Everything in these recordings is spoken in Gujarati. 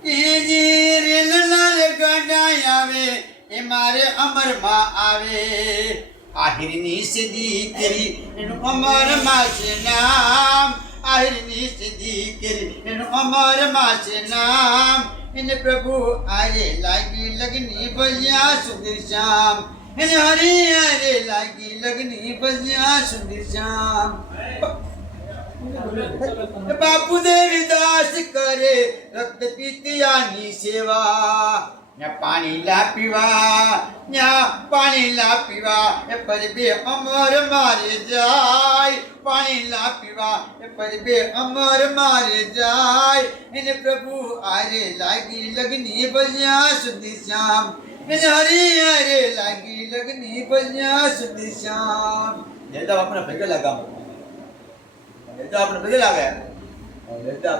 कीजी रेल नल गडाय आवे ए मारे अमर मा आवे आहिरनी सिद्धि करी एनु अमर मासे नाम आहिरनी सिद्धि करी एनु अमर मासे नाम इन प्रभु आरे लागी लगनी बजिया सुंदर श्याम इन हरि आरे लागी लगनी बजिया सुंदर श्याम बापू देवीदास करे रक्त पीतियानी सेवा न्या पाणी ला पीवा ए परबे अमर मारे जाय पाणी ला पीवा ए परबे अमर मारे जाय इन प्रभु आरे लागी लगनी बजिया सुधी श्याम इन हरि आरे लागी लगनी बजिया सुधी श्याम ये तो अपना भगे लगा ये तो अपना भगे लगा ये तो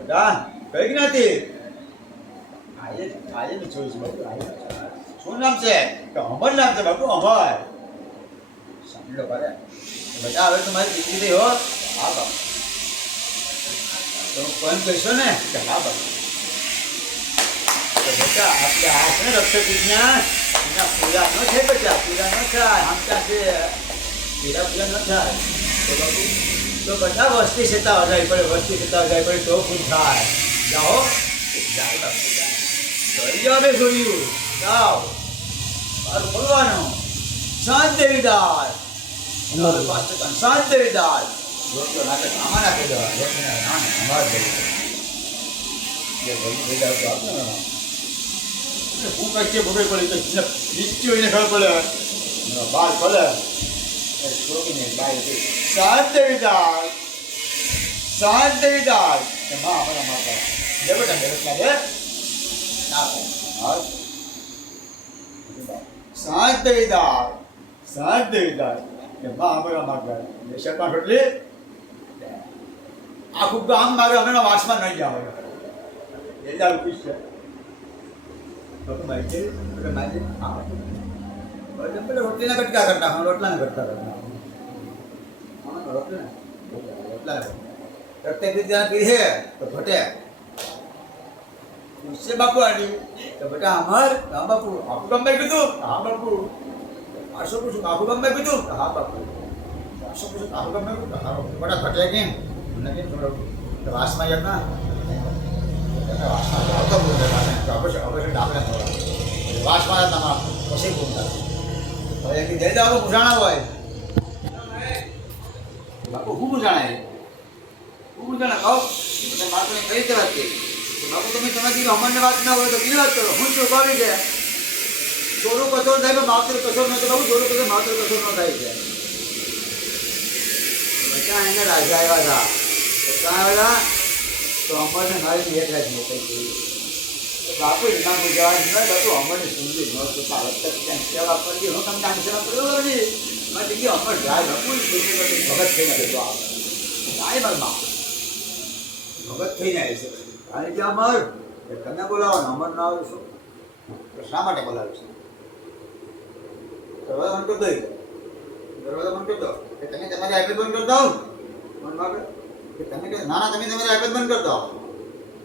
बड़ा कहीं ना थी आये में छोड़ बापू आये શું નામ છે તો અમર નામ છે બાપુ અમર સાંભળો પારે બેટા હવે તમારી દીકરી થઈ હો હા બાપુ તો કોણ કહેશો ને કે હા બાપુ તો બેટા આપણે આ છે રક્ષક વિજ્ઞાન એના પૂરા ન છે બેટા પૂરા ન થાય આમ ત્યાં છે પૂરા ન થાય તો બાપુ તો બધા વસ્તી સેતા જાય પડે વસ્તી સેતા જાય પડે તો ખુદ થાય જાઓ જાય બાપુ જાવે જોયું જાઓ મારું બોલવાનું શાંત દેવીદાસ શાંત દેવીદાસ રોટલો નાટક આમાં નાખી દેવા રોટલીના નામે અમાર દેવીદાસ જે દેવીદાસ આપને હું કઈ બગડે પડી તો નીચે એને ખબર પડે બાર પડે એ છોકરીને બાય શાંત દેવીદાસ કે માં અમારા માતા જે બેટા દેવતા દે શાંત દેવીદાસ કે માં અમારા માગા શેરપાન રોટલી આખું ગામ માગે અમે વાસમાં નહીં જાવ એ જ આવું પીસ છે રોટલીના કટકા કરતા રોટલાના કટકા કરતા રોટલા રખતે વિદ્યા પી હે તો ઘટે उससे बापू आनी तो बेटा अमर हाँ बापू आपको कम में कीधु हाँ बापू आशो पूछू आपको कम में कीधु हाँ बापू आशो पूछू आपको कम में कीधु हाँ बापू बड़ा घटे के नहीं थोड़ा तो वास में जाना वास में जाओ तो बोलते हैं तो अवश्य डालने थोड़ा वास में जाता ना कैसे बोलता तो ये कि दे दो आपको बुझाना हुआ है बापू हूँ बुझाना है हूँ बुझाना कहो तो बात में कई तरह की बापू તમે તમારી અમરને વાત ના હોય તો કેવી વાત કરો હું ચોપાવી ગયા ચોરો કચોર થાય તો માવતર કચોર ન તો ચોરો કચોર માવતર કચોર ન થાય છે બચ્ચા એને રાજા આવ્યા હતા તો ક્યાં આવ્યા તો અમરને મારી એક રાજ મોકલી ગઈ તો બાપુ એના ગુજરાત ન તો અમરને સમજી ન તો સારત ક્યાં સેવા કરી હું તમને આની સેવા કર્યો નથી મેં દીધી અમર જાય બાપુ ભગત થઈને બેઠો આવે જાય મારમાં ભગત થઈને આવી છે અને કે અમર તમે બોલાવો ને અમર ના આવે શું તો શા માટે બોલાવે છે દરવાજા બંધ કરી દો કે તમે તમારી આઈપેડ બંધ કરી દો મન માગે કે તમે કે ના ના તમે તમારી આઈપેડ બંધ કરી દો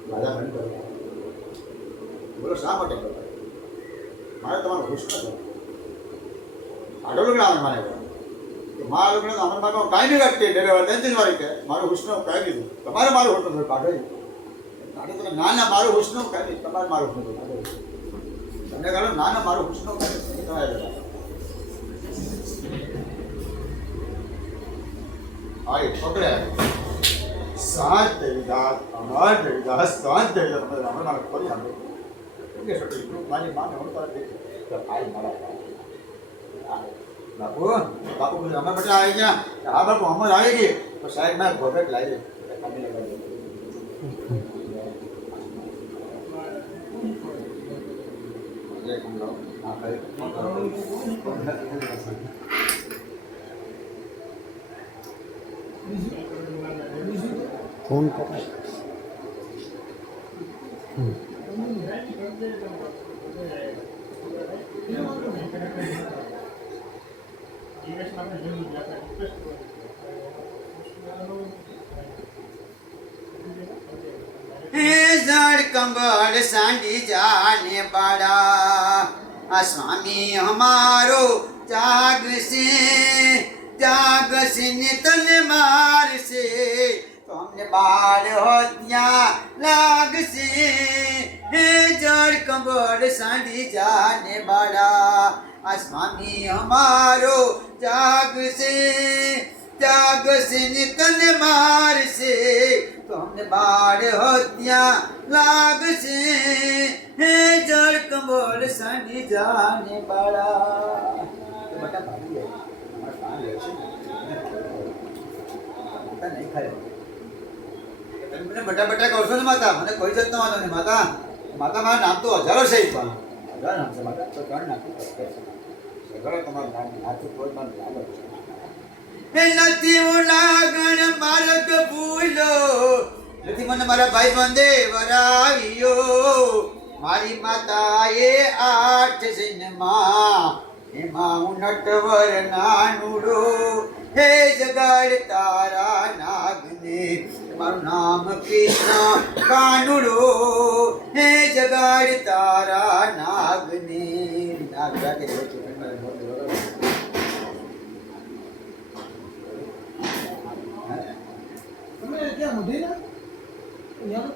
રાજા બંધ કરી બોલો શા માટે બોલાવે મારે તમારો ખુશ ન આડો લગ્ન મારે કે મારા લગ્ન અમર માગે કાંઈ નહીં કાઢતી ડેરેવા ટેન્શન વાળી કે મારો હુસ્નો કાઢી દીધું તમારે મારું હુસ્નો કાઢે ના ના મારું હુસ્નો કાઢી તમારે મારું હુસ્નો તમને કહો ના ના મારું હુસ્નો કાઢી તમારે આય પકડે શાંત દેવીદાસ અમાર દેવીદાસ શાંત દેવીદાસ તમે રામ નામ કરી આપો કે છોટી મારી માને હું પર તો આય મારા બાપુ બાપુ અમાર બેટા આવી ગયા હા બાપુ અમર આવી ગઈ તો સાહેબ મેં ભોગટ લાવી તમે લગાવી फोन कर कंबड़ सांडी जाने बड़ा आ स्वामी हमारो जाग से नितन मार से तो हमने बाल होतिया लाग से हे जड़ कंबड़ सांडी जाने बड़ा आ स्वामी हमारो जाग से नितन मार से तो हमने बाढ़ होतिया लाग से हे जड़ कंबल सांडी जाने बड़ा तो बटा भागी है हमारा पान ले से पता नहीं खाए मैंने बटा बटा कहशो ने माता મને કોઈ જત ન વાંધો નહીં માતા માતા મારું નામ તો હજારો છે પણ હજાર નામ છે માતા તો ત્રણ નામ છે સગળો તમારું નામ નાતું કોઈ મને લાગે છે નથી હું લાગણ માર્ગ ભૂલો નથી મને મારા ભાઈ બંધે વરાવ્યો મારી માતાએ 8 જન્મા એમાં હું નટવર નાનુડો હે જગાડ તારા નાગને મારું નામ કૃષ્ણ કાનુડો હે જગાડ તારા નાગને નાગ જાગે क्या मुझे ना यार